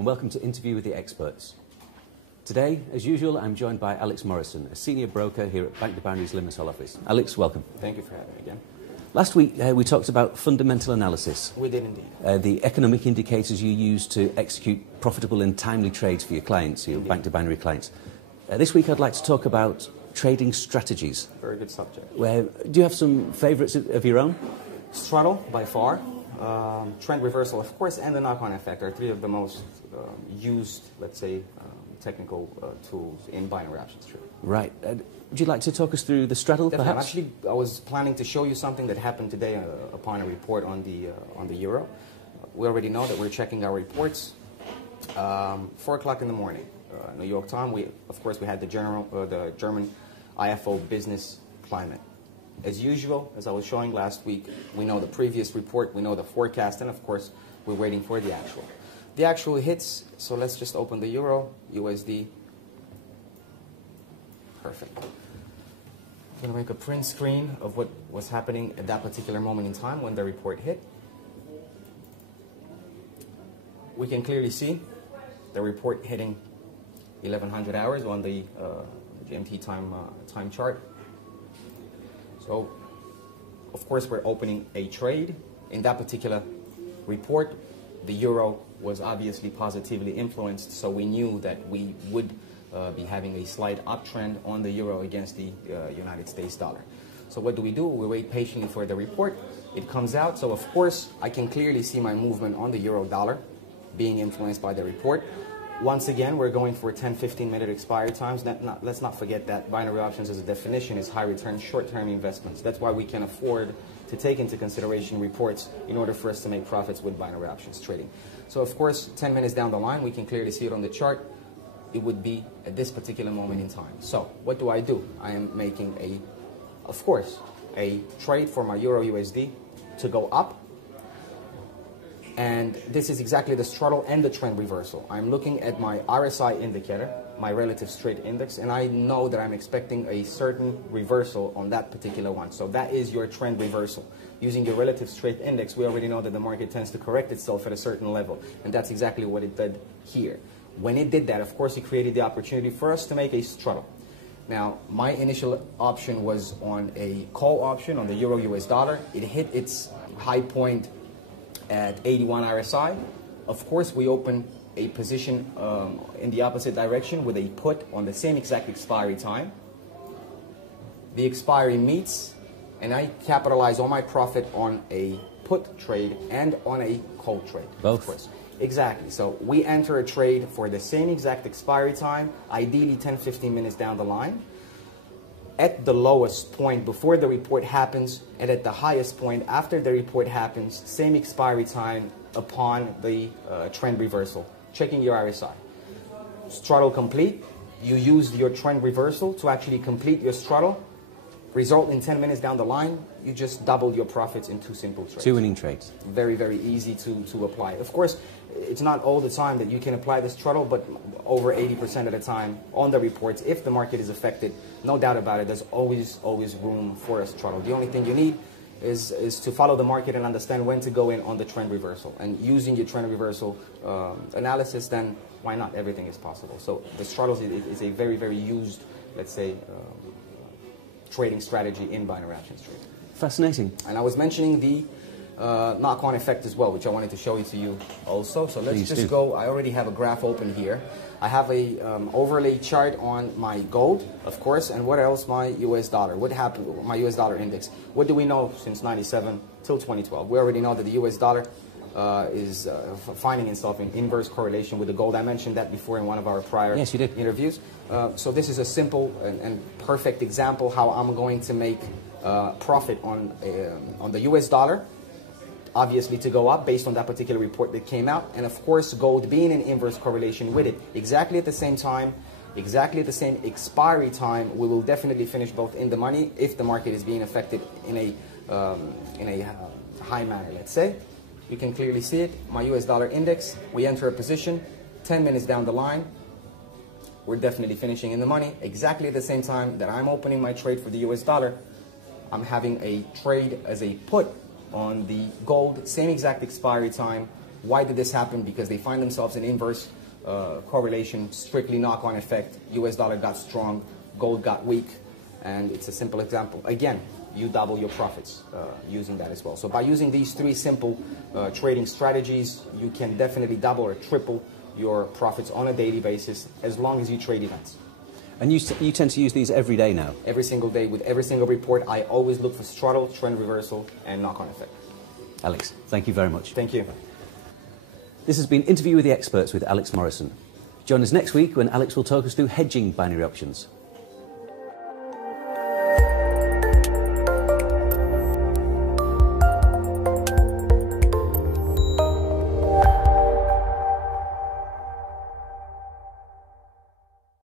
and welcome to Interview with the Experts. Today, as usual, I'm joined by Alex Morrison, a senior broker here at Bank de Binary's Limassol office. Alex, welcome. Thank you for having me again. Last week, we talked about fundamental analysis. We did indeed. The economic indicators you use to execute profitable and timely trades for your clients, your Bank de Binary clients. This week, I'd like to talk about trading strategies. Very good subject. Do you have some favourites of your own? Straddle, by far. Trend reversal, of course, and the knock-on effect are three of the most used, let's say, technical tools in binary options trading. Right. Would you like to talk us through the straddle, Definitely. perhaps? Actually, I was planning to show you something that happened today upon a report on the euro. We already know that we're checking our reports. 4 o'clock in the morning, New York time. Of course, we had the German IFO business climate. As usual, as I was showing last week, we know the previous report, we know the forecast, and of course, we're waiting for the actual. The actual hits, so let's just open the euro, USD. Perfect. I'm going to make a print screen of what was happening at that particular moment in time when the report hit. We can clearly see the report hitting 1100 hours on the GMT time chart. So, of course, we're opening a trade. In that particular report, the euro was obviously positively influenced, so we knew that we would be having a slight uptrend on the euro against the United States dollar. So what do? We wait patiently for the report. It comes out, so of course, I can clearly see my movement on the euro dollar being influenced by the report. Once again, we're going for 10-15 minute expiry times. Let's not forget that binary options as a definition is high return short-term investments. That's why we can afford to take into consideration reports in order for us to make profits with binary options trading. So of course, 10 minutes down the line, we can clearly see it on the chart. It would be at this particular moment in time. So what do? I am making of course, a trade for my Euro USD to go up. And this is exactly the straddle and the trend reversal. I'm looking at my RSI indicator, my relative straight index, and I know that I'm expecting a certain reversal on that particular one. So that is your trend reversal. Using your relative straight index, we already know that the market tends to correct itself at a certain level. And that's exactly what it did here. When it did that, of course, it created the opportunity for us to make a straddle. Now, my initial option was on a call option on the Euro US dollar. It hit its high point at 81 RSI. Of course, we open a position in the opposite direction with a put on the same exact expiry time. The expiry meets, and I capitalize on my profit on a put trade and on a call trade. Both? Of course. Exactly. So we enter a trade for the same exact expiry time, ideally 10-15 minutes down the line, at the lowest point before the report happens, and at the highest point after the report happens, same expiry time upon the trend reversal. Checking your RSI. Straddle complete. You use your trend reversal to actually complete your straddle. Result in 10 minutes down the line, you just doubled your profits in 2 simple trades. 2 winning trades. Very, very easy to apply. Of course, it's not all the time that you can apply this straddle, but over 80% of the time on the reports, if the market is affected, no doubt about it, there's always room for a straddle. The only thing you need is to follow the market and understand when to go in on the trend reversal. And using your trend reversal analysis, then why not? Everything is possible. So the straddles is a very, very used, let's say, trading strategy in binary options trading. Fascinating. And I was mentioning the knock-on effect as well, which I wanted to show to you also. So let's just go. I already have a graph open here. I have a overlay chart on my gold, of course, and what else? My US dollar. What happened with my US dollar index? What do we know since 97 till 2012? We already know that the US dollar is finding itself in inverse correlation with the gold. I mentioned that before in one of our prior interviews. So this is a simple and perfect example how I'm going to make profit on the US dollar, obviously to go up based on that particular report that came out, and of course gold being in inverse correlation with it. Exactly at the same time, exactly at the same expiry time, we will definitely finish both in the money if the market is being affected in a high manner, let's say. You can clearly see it, my US dollar index, we enter a position, 10 minutes down the line, we're definitely finishing in the money. Exactly at the same time that I'm opening my trade for the US dollar, I'm having a trade as a put on the gold, same exact expiry time, Why did this happen? Because they find themselves in inverse correlation, strictly knock-on effect. US dollar got strong, gold got weak, and it's a simple example. Again, you double your profits using that as well. So by using these three simple trading strategies, you can definitely double or triple your profits on a daily basis as long as you trade events. And you tend to use these every day now? Every single day. With every single report, I always look for straddle, trend reversal, and knock-on effect. Alex, thank you very much. Thank you. This has been Interview with the Experts with Alex Morrison. Join us next week when Alex will talk us through hedging binary options.